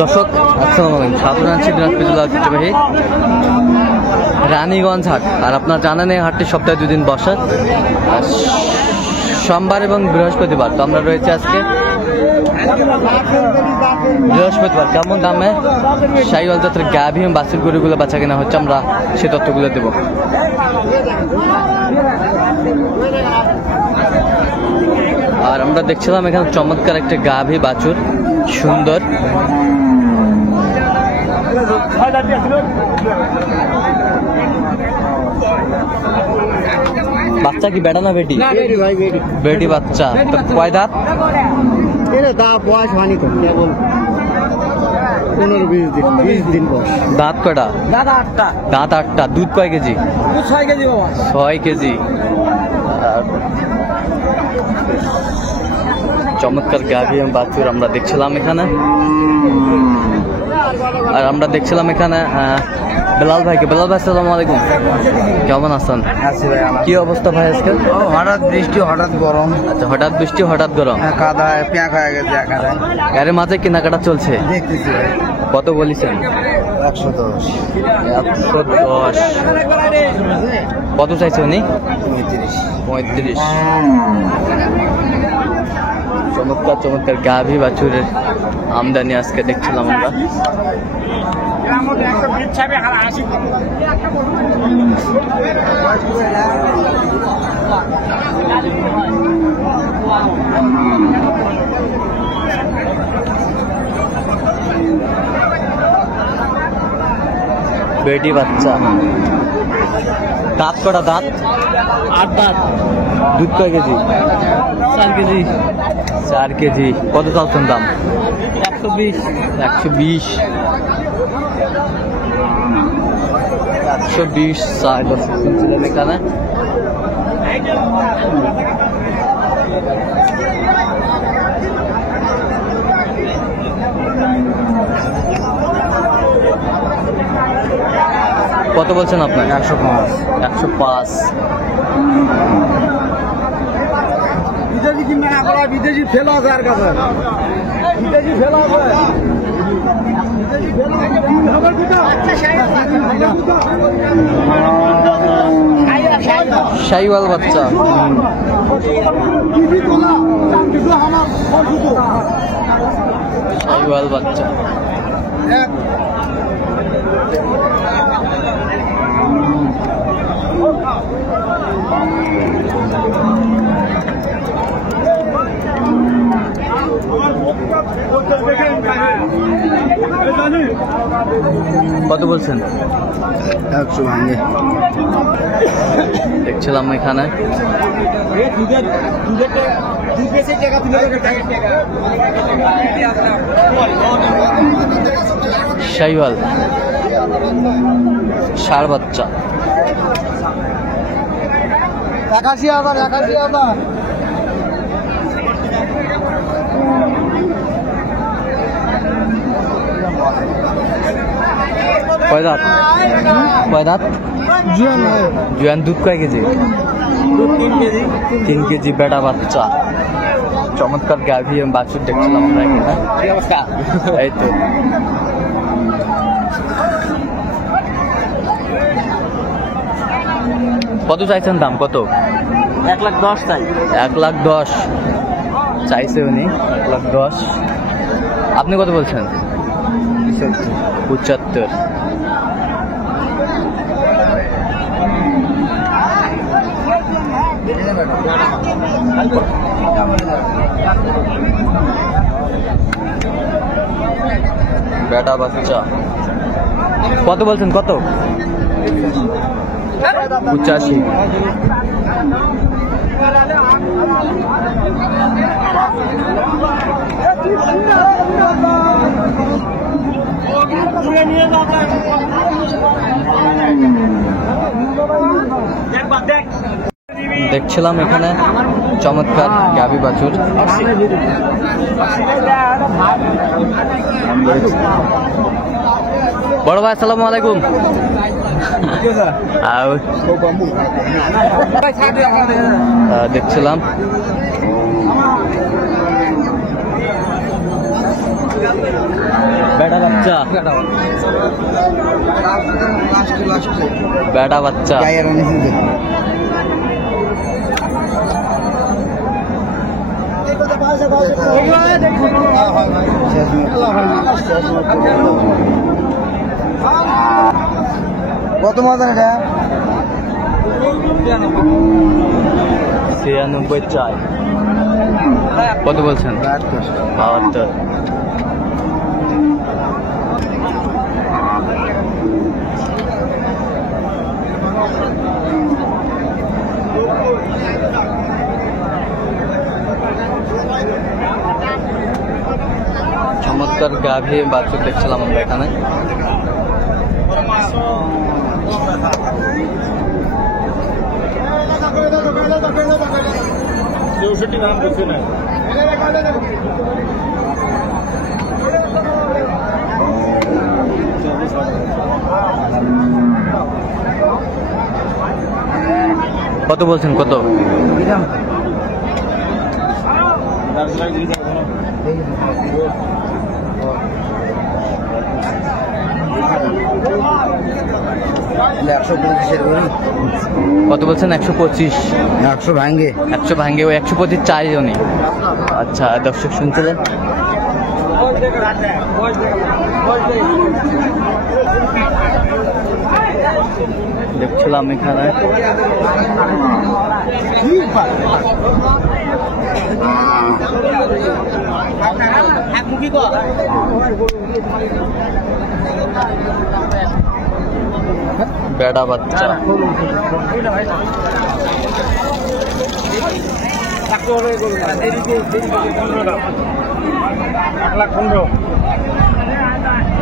দর্শক আসসালামু আলাইকুম, স্বাগত জানাচ্ছি দিনাজপুর জেলার ঐতিহ্যবাহী রানীগঞ্জ হাট। আর আপনারা জানেন এই হাটটি সপ্তাহে 2 দিন বসে, সোমবার এবং বৃহস্পতিবার। তো আমরা রয়েছে আজকে বৃহস্পতিবার। কেমন দামে শাহিওয়াল জাতের গাভী এবং বাছুর গরুগুলো বাচ্চা কেনা হচ্ছে, আমরা সেই তথ্যগুলো দেব। আর আমরা দেখছিলাম এখানে চমৎকার একটা গাভী বাছুর, সুন্দর। বাচ্চা কি বেটা না বেটি? বেটি বাচ্চা। কয় দাঁত? বয়স হয়নি তো, কেবল 15-20 দিন বয়স। দাঁত কয়টা? দাঁত 8টা। দুধ কয় কেজি? 6 কেজি বাবা। 6 কেজি। চমৎকার গাভী এবং বাছুর আমরা দেখছিলাম এখানে। আর আমরা দেখছিলাম এখানে বেলাল ভাইকে। বেলাল ভাই আসসালামু আলাইকুম, কেমন আছেন? আছি ভাই। কি অবস্থা ভাই আজকে? হঠাৎ বৃষ্টি, হঠাৎ গরম। আচ্ছা, হঠাৎ বৃষ্টি হঠাৎ গরম, কাদা প্যাক হয়ে গেছে একাদায়। এর মাঝে কেনাকাটা চলছে। দেখতেছি ভাই। কত বলেছেন? 110। 110। কত চাইছে উনি? 35। চমৎকার চমৎকার গাভী বাছুরের আমদানি আজকে দেখছিলাম আমরা। বেটি বাচ্চা। দাঁত কটা? দাঁত 8 দাঁত। দুধ কয় কেজি? 4 কেজি। 4 কেজি। কত চাচ্ছেন দাম? 120। 120 শুনছিলাম এখানে। কত বলছেন আপনার? 105। 105। বিদেশি ফেল আছে আর কাছে। বিদেশি ফেল আছে। শাহিওয়াল বাচ্চা। শাহিওয়াল বাচ্চা। কত বলছেন? 100 ভাঙে। দেখছিলাম এখানে শাহিওয়াল ষাঁড় বাচ্চা। 81,000। কয় দাঁত? কয় দাঁত? জুয়ান। দুধ কয় কেজি? 3 কেজি। বেটা বাচ্চা। চমৎকার গাভী এবং বাছুর দেখছিলাম আমরা এখানে। এই তো কত চাইছেন দাম? কত? 1,10,000 চাই। 1,10,000 চাইছে উনি। 1,10,000। আপনি কত বলছেন? 75। বেটা বাচ্চা। কত বলছেন? কত? 85। দেখছিলাম এখানে চমৎকার গাভী বাছুর। বড় ভাই আসসালামু আলাইকুম। দেখছিলাম বেটা বাচ্চা, বেটা বাচ্চা। কত মাথা এটা? 96 চাই। কত বলছেন? 72। চমৎকার গাভী বাছুর দেখছিলাম আমরা এখানে। কত বলছেন? কত? কত বলছেন? 125। 100 ভাঙ্গে, 100 ভাঙ্গে। ওই 125 চাই উনি। আচ্ছা দর্শক শুনছিলেন, দেখছিলাম এখানে। বেড়া বাচ্চা,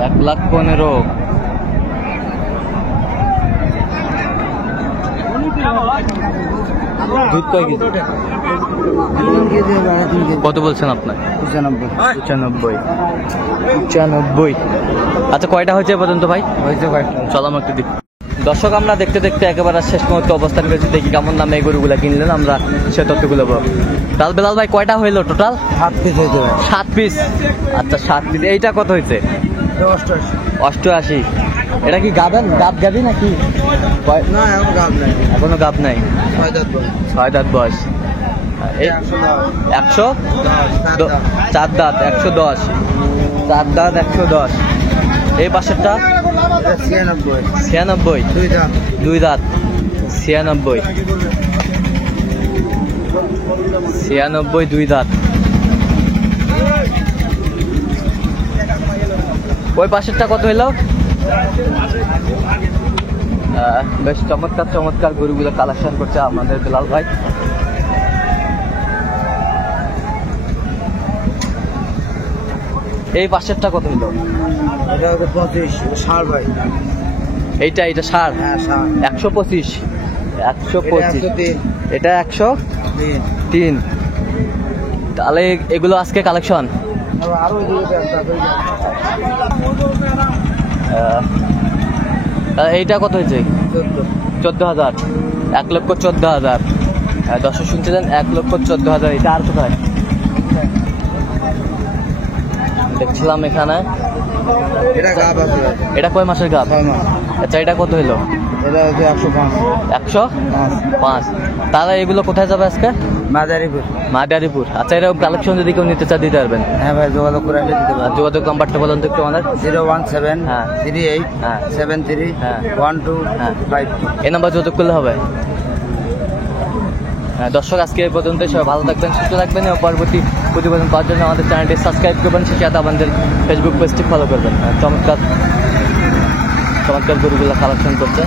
এক লাখ 15। দুধ কয় কেজি? কত বলছেন আপনার? 95। আচ্ছা কয়টা হয়েছে পর্যন্ত ভাই? হয়েছে কয়েকটা। চলো আমার একটু দিক। দর্শক আমরা দেখতে দেখতে একেবারে শেষ মুহূর্তে অবস্থান করেছি। দেখি কেমন দামে এই গরুগুলা কিনলেন, আমরা সে তথ্যগুলো পাবো। বেলাল ভাই কয়টা হইলো টোটাল? 7 পিস হয়েছে ভাই। 7 পিস। আচ্ছা 7 পিস। এইটা কত হয়েছে? 88। এটা কি গাব গাবি নাকি? না এখন গাব নাই, এখনো গাব নাই। 6 দাঁত বয়স। 100 4 দাঁত 110। 4 দাঁত 110। এই পাশেরটা 96। 2 দাঁত 96। 2 দাঁত। ওই পাশেরটা কত হইল? বেশ চমৎকার চমৎকার গরুগুলো কালেকশন করছে আমাদের বেলাল ভাই। এই পাশেরটা কত হইল? 25 ষাঁড় ভাই। এইটা ষাঁড়। হ্যাঁ ষাঁড়। 125। 125। এটা 103। তাহলে এগুলো আজকে কালেকশন। এইটা কত হয়েছে? 14,000। 1,14,000। দর্শক শুনছিলেন 1,14,000। এটা আর কোথায় দেখছিলাম এখানে? এটা কয় মাসের গাব? আচ্ছা এটা কত হইলো? এটা হচ্ছে 105। 105। তাহলে এগুলো কোথায় যাবে আজকে? মাদারীপুর। আচ্ছা এরকম কালেকশন যদি কেউ নিতে চায় দিতে পারবেন? হ্যাঁ ভাই যোগাযোগ করে দিতে পারবেন। যোগাযোগ নাম্বারটা বলুন তো একটু আমাদের। 01738731252। এই নাম্বার যোগাযোগ করলে হবে। দর্শক আজকে এই পর্যন্ত। সবাই ভালো থাকবেন, সুস্থ থাকবেন এবং পরবর্তী প্রতিবেদন পাওয়ার জন্য আমাদের চ্যানেলটি সাবস্ক্রাইব করবেন, সেই সাথে আমাদের ফেসবুক পেজটি ফলো করবেন। চমৎকার চমৎকার গরুগুলো কালেকশন করছে।